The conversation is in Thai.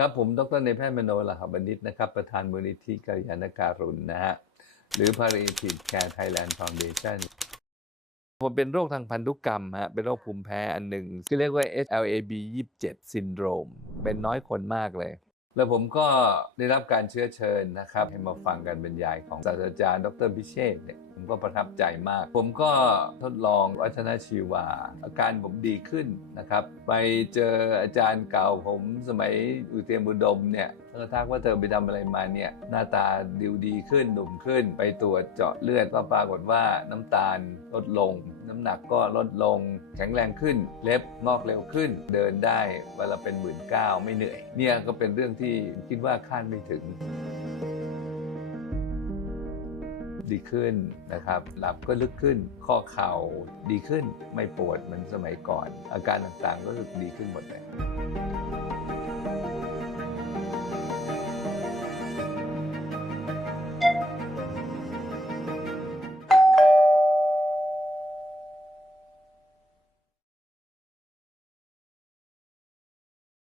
ครับผมดรในแพทย์มโนลาหบันิตนะครับ ประธานมูลนิธิกัลยาณการุณนะฮะหรือ Palliative Care Thailand Foundation ผมเป็นโรคทางพันธุกรรมฮะเป็นโรคภูมิแพ้อันหนึ่งที่เรียกว่า HLA-B 27 syndrome เป็นน้อยคนมากเลย แล้วผมก็ได้รับการเชื้อเชิญนะครับ ให้มาฟังการบรรยายของศาสตราจารย์ ดรพิเชษฐ์เนี่ย ผมก็ประทับใจมาก ผมก็ทดลองวัฒนชีวา อาการผมดีขึ้นนะครับ ไปเจออาจารย์เก่าผมสมัยอยู่เตรียมบุดมเนี่ยเธอทักว่าเธอไปทำอะไรมาเนี่ยหน้าตาดิวดีขึ้นหนุ่มขึ้น ไปตรวจเจาะเลือดก็ปรากฏว่าน้ำตาลลดลง น้ำหนักก็ลดลง แข็งแรงขึ้น เล็บงอกเร็วขึ้น เดินได้เวละเป็นหมื่นเก้าไม่เหนื่อย เนี่ยก็เป็นเรื่องที่คิดว่าคาดไม่ถึง ดีขึ้นนะครับ หลับก็ลึกขึ้น ข้อเข่าดีขึ้น ไม่ปวดเหมือนสมัยก่อน อาการต่างๆก็รู้สึกดีขึ้นหมดเลย